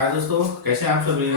हाय दोस्तों, कैसे हैं आप सभी।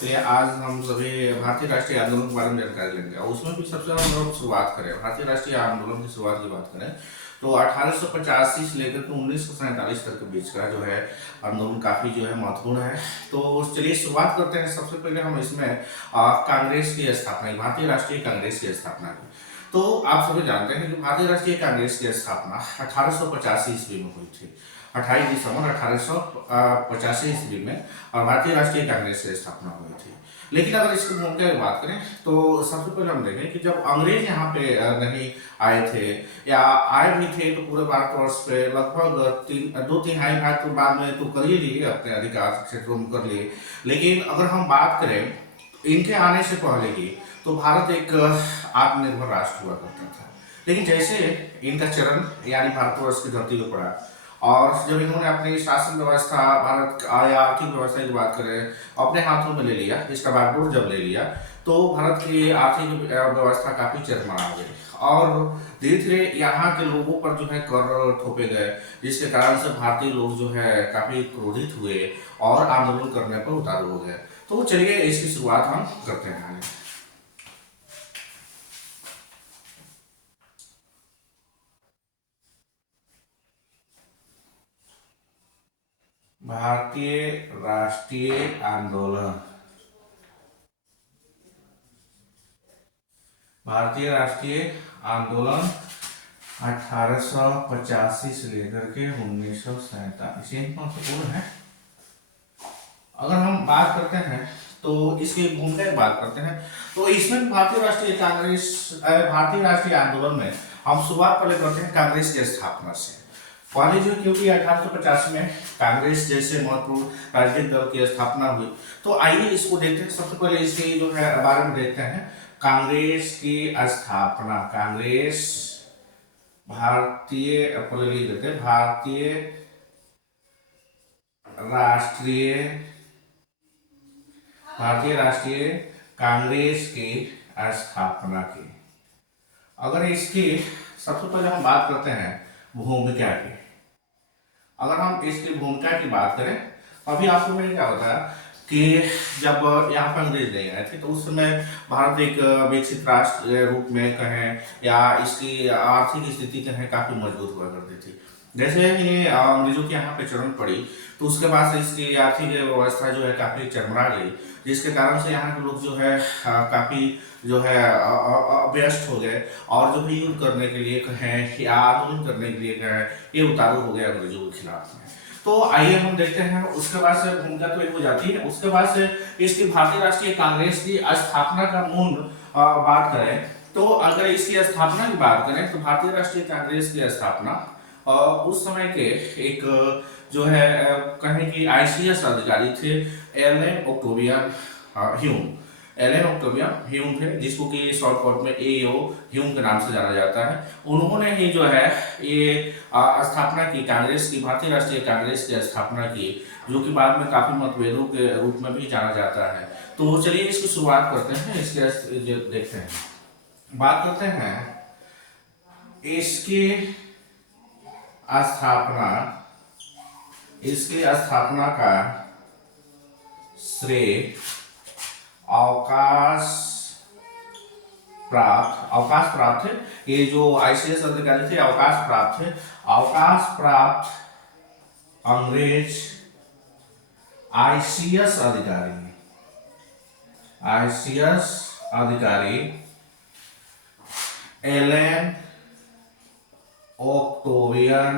चलिए आज हम सभी भारतीय राष्ट्रीय आंदोलन के बारे में जानकारी लेंगे और उसमें भी सबसे हम लोग शुरुआत करें भारतीय राष्ट्रीय आंदोलन की शुरुआत की बात करें तो 1885 से लेकर के 1947 तक के बीच का जो है आंदोलन काफी जो है महत्वपूर्ण है। तो चलिए शुरुआत करते हैं। सबसे पहले हम इसमें कांग्रेस की स्थापना, भारतीय राष्ट्रीय कांग्रेस की स्थापना की। तो आप सभी जानते हैं कि भारतीय राष्ट्रीय कांग्रेस की स्थापना 1885 ईस्वी में हुई थी। 28 दिसंबर 1885 ईस्वी में भारतीय राष्ट्रीय कांग्रेस की स्थापना हुई थी। लेकिन अगर इसकी भूमिका की बात करें तो सबसे पहले हम देखें कि जब अंग्रेज यहाँ पे नहीं आए थे या आए भी थे तो पूरे भारतवर्ष पे लगभग 2/3 भाग तो बाद में तो कर ही लिए, अपने अधिकार क्षेत्रों में कर लिए। लेकिन अगर हम बात करें इनके आने से पहले की तो भारत एक आत्मनिर्भर राष्ट्र हुआ करता था। लेकिन जैसे इनका चरण यानी भारतवर्ष की धरती पर पड़ा और जब इन्होंने अपनी शासन व्यवस्था भारत या आर्थिक व्यवस्था की बात करें अपने हाथों में ले लिया, इसका बागडोर जब ले लिया तो भारत की आर्थिक व्यवस्था काफी चरमरा गई और धीरे धीरे यहाँ के लोगों पर जो है कर थोपे गए, जिसके कारण से भारतीय लोग जो है काफी क्रोधित हुए और आंदोलन करने पर उतारू हो गए। तो चलिए इसकी शुरुआत हम करते हैं। भारतीय राष्ट्रीय आंदोलन, भारतीय राष्ट्रीय आंदोलन 1885 से लेकर के 1947 ये महत्वपूर्ण है। अगर हम बात करते हैं तो इसकी भूमिका की बात करते हैं तो इसमें भारतीय राष्ट्रीय कांग्रेस भारतीय राष्ट्रीय आंदोलन में हम शुरुआत पहले करते हैं कांग्रेस की स्थापना से। पहले जो क्योंकि 1850 में कांग्रेस जैसे महत्वपूर्ण राजनीतिक दल की स्थापना हुई, तो आइए इसको देखते हैं। सबसे पहले इसके जो है बारे में देखते हैं कांग्रेस की स्थापना। कांग्रेस भारतीय पहले लिख देते हैं भारतीय राष्ट्रीय कांग्रेस की स्थापना की। अगर इसकी सबसे पहले हम बात करते हैं भूमिका की। अगर हम इसकी भूमिका की बात करें अभी आपको मैंने क्या बताया कि जब यहाँ पर अंग्रेज नहीं आए थे तो उस समय भारत एक विकसित राष्ट्र रूप में कहें या इसकी आर्थिक स्थिति कहें काफी मजबूत हुआ करती थी। जैसे ही अंग्रेजों की यहाँ पे चरण पड़ी तो उसके बाद से इसकी आर्थिक व्यवस्था जो है काफी चरमरा गई, जिसके कारण से यहाँ के लोग जो है काफी जो है व्यस्त हो गए और जो भी युद्ध करने के लिए कहें या आंदोलन करने के लिए कहें ये उतारू हो गए अंग्रेजों के खिलाफ में। तो आइए हम देखते हैं उसके बाद से भूमिका तो एक हो जाती है। उसके बाद से इसकी भारतीय राष्ट्रीय कांग्रेस की स्थापना का मूल बात करें तो अगर इसकी स्थापना की बात करें तो भारतीय राष्ट्रीय कांग्रेस की स्थापना उस समय के एक जो है कहें कि आईसीएस अधिकारी थे एलन ऑक्टेवियन ह्यूम थे, जिसको कि शॉर्टकट में एओ ह्यूम के नाम से जाना जाता है। उन्होंने ही जो है ये स्थापना की कांग्रेस की, भारतीय राष्ट्रीय कांग्रेस की स्थापना की, जो कि बाद में काफी मतभेदों के रूप में भी जाना जाता है। तो चलिए इसकी शुरुआत करते हैं, इसके देखते हैं, बात करते हैं इसकी स्थापना का श्रेय अवकाश प्राप्त थे। ये जो आईसीएस अधिकारी थे अवकाश प्राप्त अंग्रेज आईसीएस अधिकारी एलन ऑक्टेवियन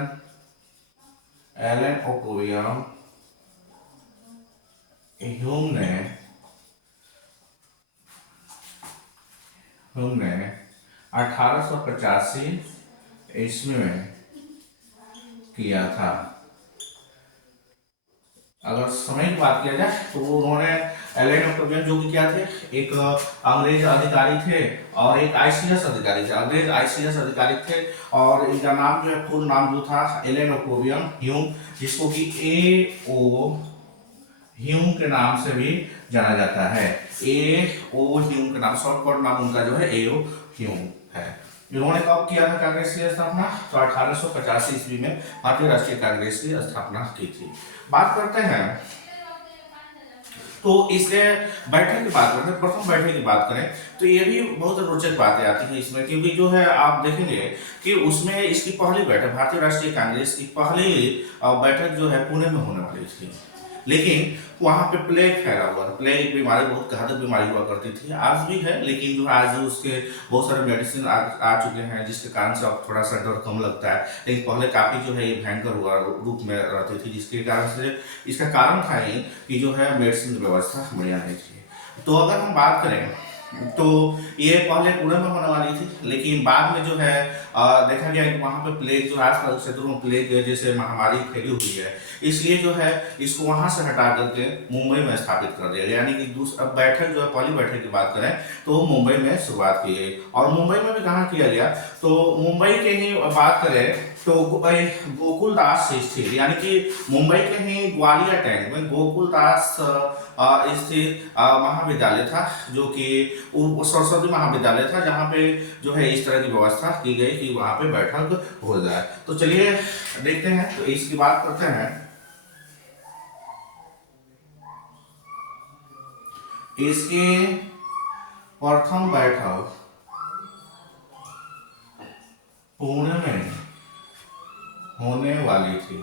ह्यूम ने 1885 ईस्वी में किया था। अगर समय की बात किया जाए तो उन्होंने एलन ऑक्टेवियन जो कि क्या थे, एक अंग्रेज अधिकारी थे और एक आईसीएस अधिकारी थे, अंग्रेज आईसीएस अधिकारी थे। और इनका नाम जो है फुल नाम जो था एलन ऑक्टेवियन ह्यूम, जिसको कि एओ ह्यूम के नाम से भी जाना जाता है। एओ ह्यूम के नाम, शॉर्टकट नाम उनका जो है एओ ह्यूम है। इन्होंने कब किया था कांग्रेस की स्थापना? तो 1885 ईस्वी में भारतीय राष्ट्रीय कांग्रेस की स्थापना की थी। बात करते हैं तो इसके बैठक की बात करें, प्रथम बैठक की बात करें, तो ये भी बहुत रोचक बातें आती हैं इसमें, क्योंकि जो है आप देखेंगे कि उसमें इसकी पहली बैठक, भारतीय राष्ट्रीय कांग्रेस की पहली बैठक जो है पुणे में होने वाली थी। लेकिन वहां पे प्लेग फैला हुआ, प्लेग एक बीमारी, बहुत घातक बीमारी हुआ करती थी, आज भी है, लेकिन जो है आज उसके बहुत सारे मेडिसिन आ चुके हैं, जिसके कारण से अब थोड़ा सा डर कम लगता है। लेकिन पहले काफी जो है ये भयंकर हुआ रूप में रहती थी, जिसके कारण से, इसका कारण था ही कि जो है मेडिसिन की व्यवस्था बढ़िया नहीं थी। तो अगर हम बात करें तो ये पहले पुणे में होने वाली थी, लेकिन बाद में जो है देखा गया कि वहाँ पे प्लेग, जो आसपास क्षेत्रों में प्लेग जैसे महामारी फैली हुई है, इसलिए जो है इसको वहाँ से हटा करके मुंबई में स्थापित कर दिया गया। यानी कि अब बैठक जो है, पहली बैठक की बात करें तो मुंबई में शुरुआत की गई। और मुंबई में भी कहाँ किया गया, तो मुंबई के ही बात करें तो गोकुल दास स्थित, यानी कि मुंबई के ही ग्वालियर टैंक में गोकुल दास स्थित महाविद्यालय था, जो कि सरस्वती महाविद्यालय था, जहाँ पे जो है इस तरह की व्यवस्था की गई कि वहाँ पे बैठक हो जाए। तो चलिए देखते हैं, तो इसकी बात करते हैं। इसकी प्रथम बैठक पुणे में होने वाली थी,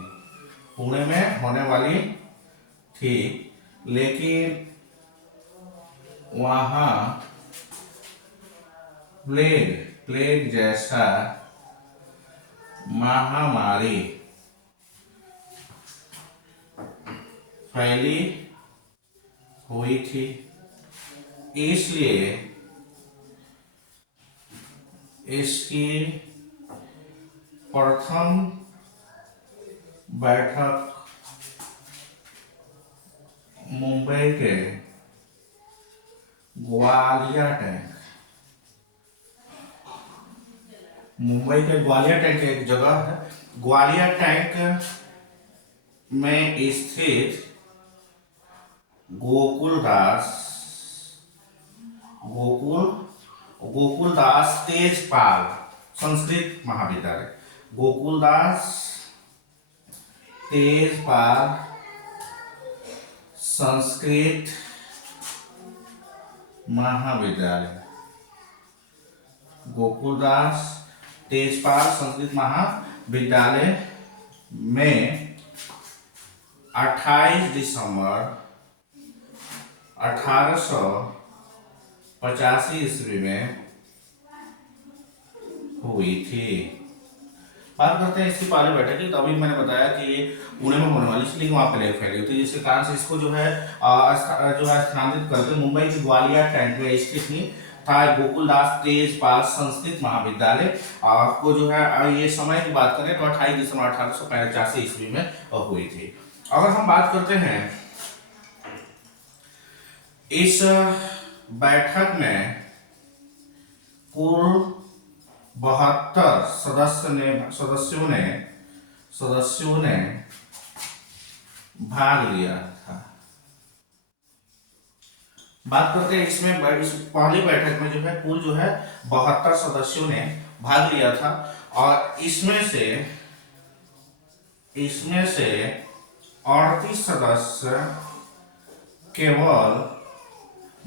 पुणे में होने वाली थी, लेकिन वहां प्लेग जैसा महामारी फैली हुई थी, इसलिए इसकी प्रथम बैठक मुंबई के ग्वालियर टैंक, मुंबई के ग्वालियर टैंक एक जगह है, ग्वालियर टैंक में स्थित गोकुलदास तेजपाल संस्कृत महाविद्यालय, गोकुलदास तेजपाल संस्कृत महाविद्यालय, गोकुलदास तेजपाल संस्कृत महाविद्यालय में 28 दिसंबर 1885 ईस्वी में हुई थी। बात करते हैं इसकी पहली बैठक की। तो अभी मैंने बताया कि ये पुणे में होने वाली, इसलिए वहाँ प्लेग फैली होती है, जिसके कारण से इसको जो है स्थानांतरित करके मुंबई के ग्वालियर टैंक में स्थित ही था गोकुलदास तेजपाल संस्कृत महाविद्यालय को जो है, ये समय की बात करें तो 28 दिसंबर 1885 ईस्वी में हुई थी। अगर हम बात करते हैं इस बैठक में कुल 72 सदस्यों ने भाग लिया था। बात करते हैं इसमें, इस पहली बैठक में जो है कुल जो है 72 सदस्यों ने भाग लिया था, और इसमें से 38 सदस्य केवल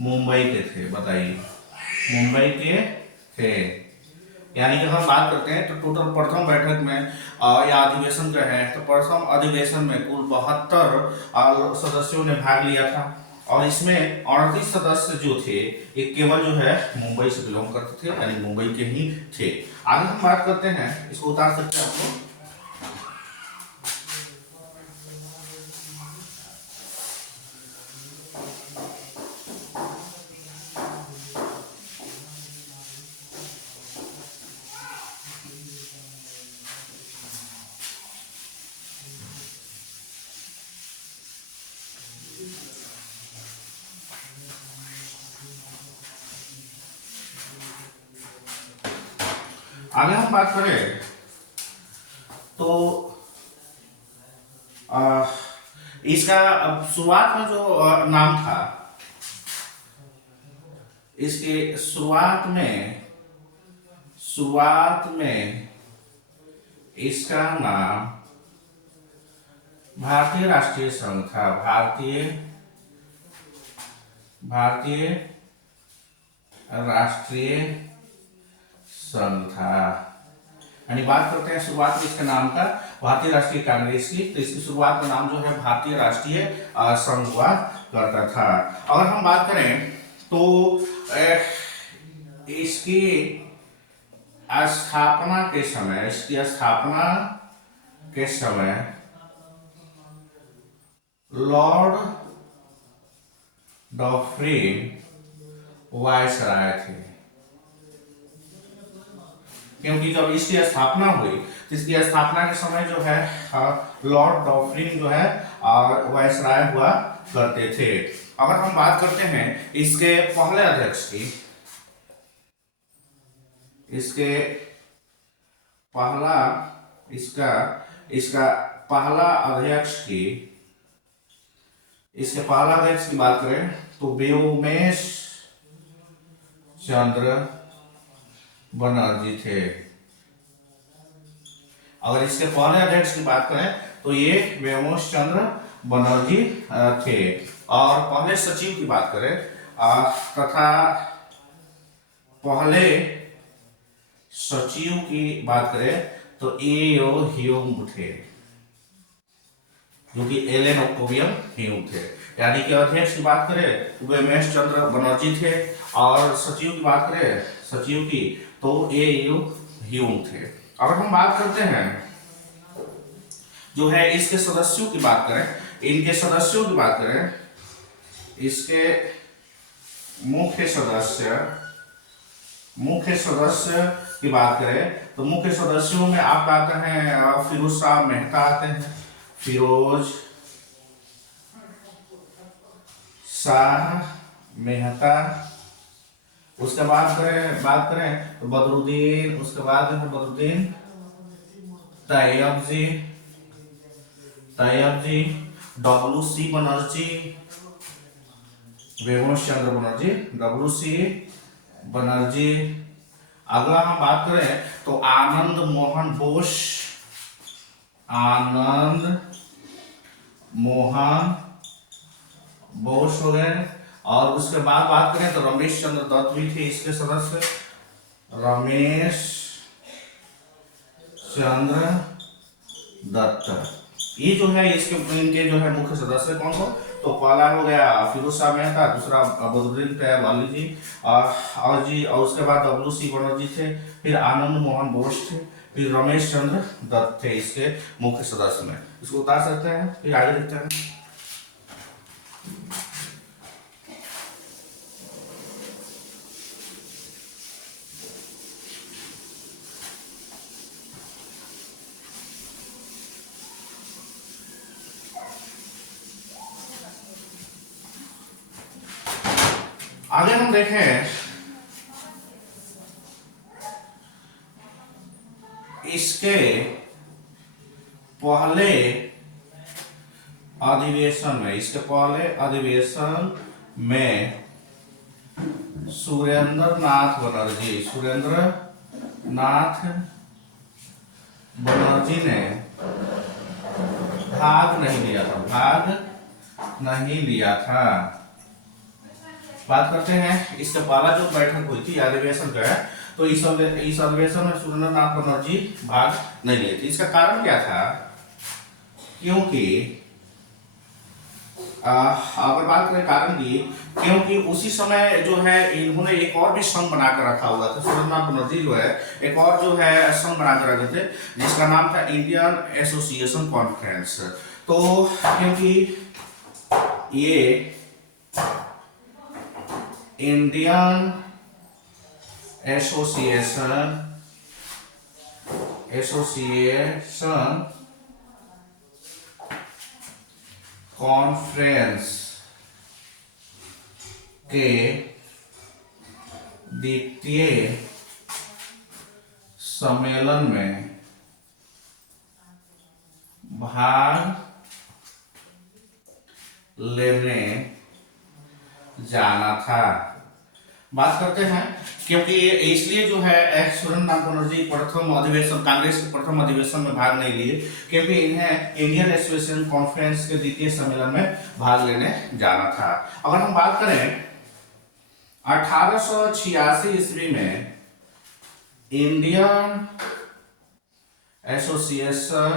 मुंबई के थे। बताइए, मुंबई के थे। यानी कि हम बात करते हैं तो टोटल प्रथम बैठक में या अधिवेशन का है, तो प्रथम अधिवेशन में कुल 72 सदस्यों ने भाग लिया था, और इसमें 38 सदस्य जो थे ये केवल जो है मुंबई से बिलोंग करते थे, यानी मुंबई के ही थे। आगे हम बात करते हैं, इसको उतार सकते हैं आप लोग। आगे हम बात करें तो इसका शुरुआत में जो नाम था, इसके शुरुआत में इसका नाम भारतीय राष्ट्रीय संघ था, भारतीय भारतीय राष्ट्रीय संघ था। यानी बात करते हैं शुरुआत में इसके नाम का, भारतीय राष्ट्रीय कांग्रेस की, तो इसकी शुरुआत का नाम जो है भारतीय राष्ट्रीय संघ हुआ करता था। अगर हम बात करें तो इसकी स्थापना के समय, इसकी स्थापना के समय लॉर्ड डॉफ्रिन वायसराय थे। क्योंकि जब इसकी स्थापना हुई तो इसकी स्थापना के समय जो है लॉर्ड डॉफ्रिन जो है वायसराय हुआ करते थे। अगर हम बात करते हैं इसके पहले अध्यक्ष की, इसके पहला इसका पहला अध्यक्ष की, इसके पहला अध्यक्ष की बात करें तो व्योमेश चंद्र बनर्जी थे। अगर इसके पहले अध्यक्ष की बात करें तो ये व्योमेश चंद्र बनर्जी थे। और पहले सचिव की बात करें तथा पहले सचिव की बात करें तो एओ ह्यूम थे, जो कि एलेन ओक्टोवियम ह्यूम थे। यानी कि अध्यक्ष की बात करें तो व्योमेश चंद्र बनर्जी थे, और सचिव की बात करें सचिव की तो एओ ह्यूम थे। अगर हम बात करते हैं जो है इसके सदस्यों की बात करें, इनके सदस्यों की बात करें, इसके मुख्य सदस्य की बात करें तो मुख्य सदस्यों में आप आते हैं फिरोज शाह मेहता आते हैं, फिरोज शाह मेहता। उसके बाद बात करें तो बदरुद्दीन, उसके बाद बदरुद्दीन तैयब जी, WC बनर्जी, व्योमेश चंद्र बनर्जी, WC बनर्जी। अगला हम बात करें तो आनंद मोहन बोस हो गए। और उसके बाद बात करें तो रमेश चंद्र दत्त भी थे इसके सदस्य, रमेश चंद्र दत्त। ये जो है इनके जो है मुख्य सदस्य कौन हो, तो पहला हो गया फिरोज शाह मेहता, दूसरा बदरुद्दीन तैयब अली जी और उसके बाद WC बनर्जी थे, फिर आनंद मोहन बोस थे, फिर रमेश चंद्र दत्त थे इसके मुख्य सदस्य में। इसको उतार सकते हैं, फिर आगे देखते हैं। आगे हम देखें इसके पहले अधिवेशन में सुरेंद्र नाथ बनर्जी ने भाग नहीं लिया था। बात करते हैं इसके पहला जो बैठक हुई थी अधिवेशन का है, तो इस अधिवेशन में सुरेंद्र नाथ बनर्जी भाग नहीं लिए थे। इसका कारण क्या था, क्योंकि अगर बात करें कारण की, क्योंकि उसी समय जो है इन्होंने एक और भी संघ बनाकर रखा हुआ था। सुरेंद्र नाथ बनर्जी जो है एक और जो है संघ बनाकर रखे थे जिसका नाम था इंडियन एसोसिएशन कॉन्फ्रेंस। तो क्योंकि ये इंडियन एसोसिएशन कॉन्फ्रेंस के द्वितीय सम्मेलन में भाग लेने जाना था। बात करते हैं क्योंकि इसलिए जो है सुरेंद्र नाथ बनर्जी कांग्रेस के प्रथम अधिवेशन में भाग नहीं लिए, क्योंकि इन्हें इंडियन एसोसिएशन कॉन्फ्रेंस के द्वितीय सम्मेलन में भाग लेने जाना था। अगर हम बात करें 1886 ईस्वी में इंडियन एसोसिएशन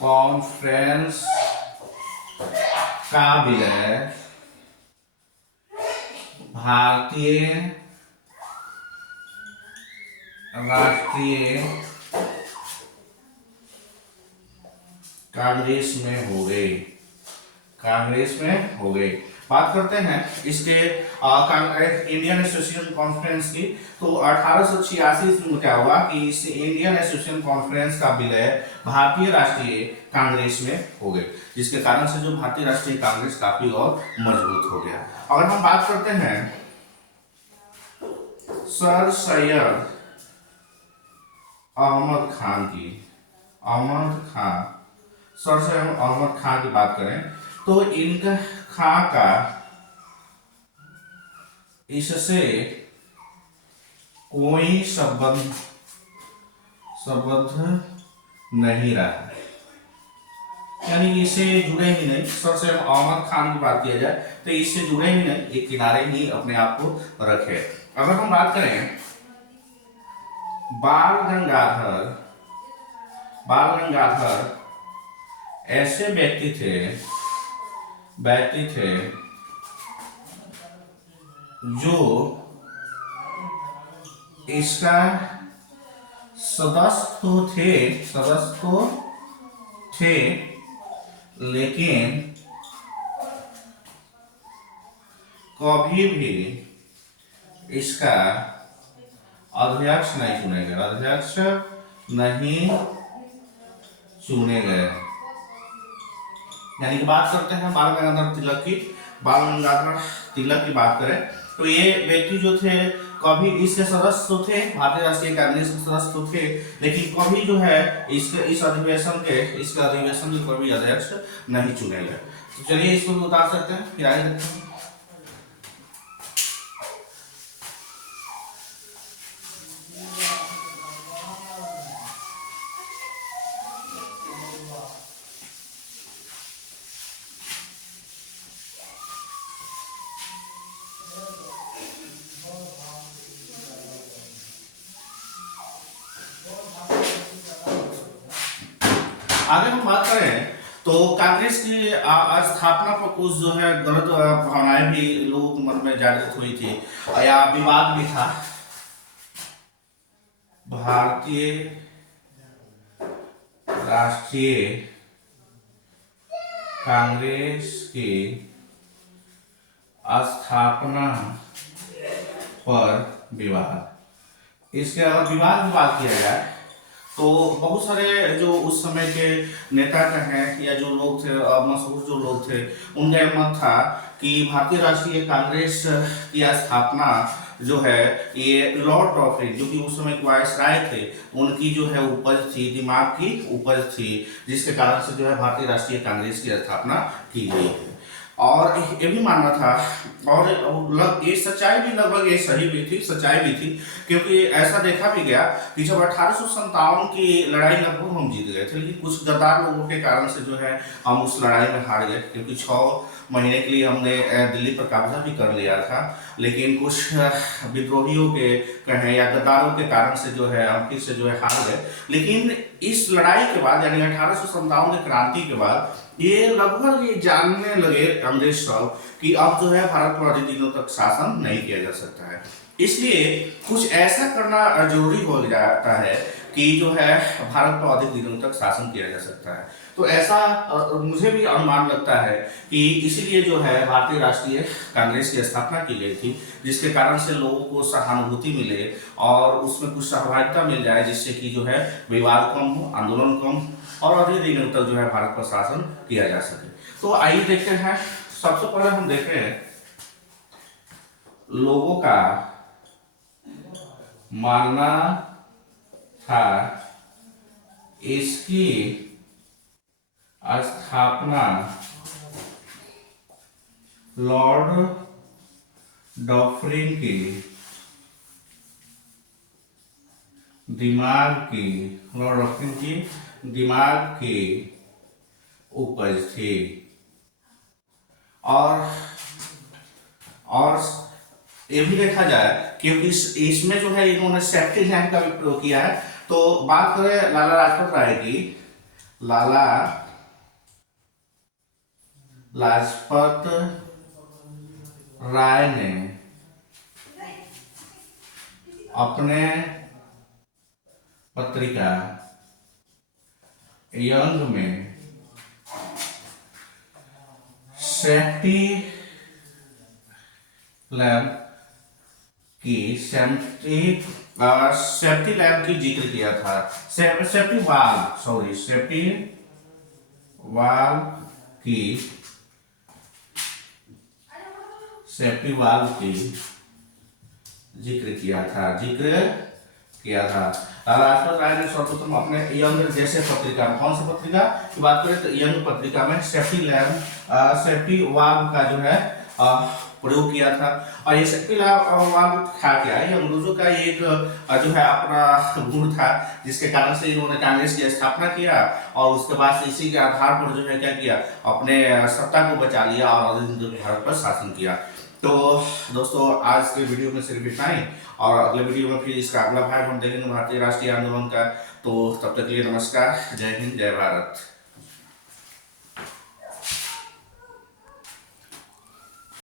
कॉन्फ्रेंस का विलय भारतीय राष्ट्रीय कांग्रेस में हो गए। बात करते हैं इसके इंडियन एसोसिएशन कॉन्फ्रेंस की। तो 1886 में क्या हुआ कि इस इंडियन एसोसिएशन कॉन्फ्रेंस का विलय भारतीय राष्ट्रीय कांग्रेस में हो गए, जिसके कारण से जो भारतीय राष्ट्रीय कांग्रेस काफी और मजबूत हो गया। अगर हम बात करते हैं सर सैयद अहमद खान की, सर सैयद अहमद खान की बात करें तो इनका खां का इससे कोई संबंध नहीं रहा, यानी इससे जुड़े ही नहीं। सर सैयद अहमद खान की बात किया जाए तो इससे जुड़े ही नहीं, एक किनारे ही अपने आप को रखे। अगर हम बात करें बाल गंगाधर ऐसे व्यक्ति थे जो इसका सदस्य थे लेकिन कभी भी इसका अध्यक्ष नहीं चुने गए। यानी कि बात करते हैं बाल गंगाधर तिलक की बात करें तो ये व्यक्ति जो थे कभी इसके सदस्य तो थे, भारतीय राष्ट्रीय कांग्रेस के सदस्य तो थे, लेकिन कभी जो है इस अधिवेशन के कभी अध्यक्ष नहीं चुने गए। तो चलिए इसको भी उतार सकते हैं, फिर आगे देखते हैं। आगे हम बात करें तो कांग्रेस की स्थापना पर कुछ जो है गलत भावनाएं भी लोगों के मन में जागृत हुई थी या विवाद भी था। भारतीय राष्ट्रीय कांग्रेस की स्थापना पर विवाद। इसके अलावा विवाद की बात किया जाए तो बहुत सारे जो उस समय के नेता हैं या जो लोग थे, मशहूर जो लोग थे, उनका यह मत था कि भारतीय राष्ट्रीय कांग्रेस की स्थापना जो है ये लॉर्ड डॉफरिन, जो कि उस समय वायसराय थे, उनकी जो है उपज थी, दिमाग की उपज थी, जिसके कारण से जो है भारतीय राष्ट्रीय कांग्रेस की स्थापना की गई है। और ये भी मानना था, और ये सच्चाई भी लगभग ये सही भी थी, सच्चाई भी थी, क्योंकि ऐसा देखा भी गया कि जब 1857 की लड़ाई लगभग हम जीत गए थे, लेकिन कुछ गद्दार लोगों के कारण से जो है हम उस लड़ाई में हार गए, क्योंकि 6 महीने के लिए हमने दिल्ली पर कब्जा भी कर लिया था, लेकिन कुछ विद्रोहियों के कहें या गद्दारों के कारण से जो है हम फिर से जो है हार गए। लेकिन इस लड़ाई के बाद यानी 1857 की क्रांति के बाद ये लगभग ये जानने लगे अंग्रेज सब कि अब जो है भारत पर अधिक दिनों तक शासन नहीं किया जा सकता है, इसलिए कुछ ऐसा करना जरूरी हो जाता है कि जो है भारत पर अधिक दिनों तक शासन किया जा सकता है। तो ऐसा मुझे भी अनुमान लगता है कि इसीलिए जो है भारतीय राष्ट्रीय कांग्रेस की स्थापना की गई थी, जिसके कारण से लोगों को सहानुभूति मिले और उसमें कुछ सहभागिता मिल जाए, जिससे कि जो है विवाद कम हो, आंदोलन कम और अधिक दिनों तक जो है भारत पर शासन किया जा सके। तो आइए देखते हैं, सबसे पहले हम देखें लोगों का मानना था इसकी स्थापना लॉर्ड डॉफरिन की दिमाग की उपज थी। और और ये भी देखा जाए क्योंकि इसमें जो है इन्होंने सेफ्टी लैंप का भी प्रयोग किया है। तो बात करें लाला लाजपत राय की, लाला लाजपत राय ने अपने पत्रिका यंग में सेफ्टी लैंप की सेफ्टी लैंप की जिक्र किया था, safety valve, sorry, safety valve की सेफ्टी वाल्व की जिक्र किया था लाला लाजपत राय ने सर्वप्रथम अपने यंग जैसे पत्रिका में, कौन सी पत्रिका की बात करें तो यंग पत्रिका में सेफ्टी लैंप सेफ्टी वाल्व का जो है प्रयोग किया था। और ये सेफ्टी वाल्व था क्या, ये अंग्रेजों का एक जो है अपना गुण था, जिसके कारण से इन्होंने कांग्रेस की स्थापना किया और उसके बाद इसी के आधार पर जो है क्या किया, अपने सत्ता को बचा लिया और भारत पर शासन किया। तो दोस्तों आज के वीडियो में सिर्फ इतना ही, और अगले वीडियो में फिर इसका अगला भाग हम देखेंगे भारतीय राष्ट्रीय आंदोलन का। तो तब तक के लिए नमस्कार, जय हिंद, जय भारत।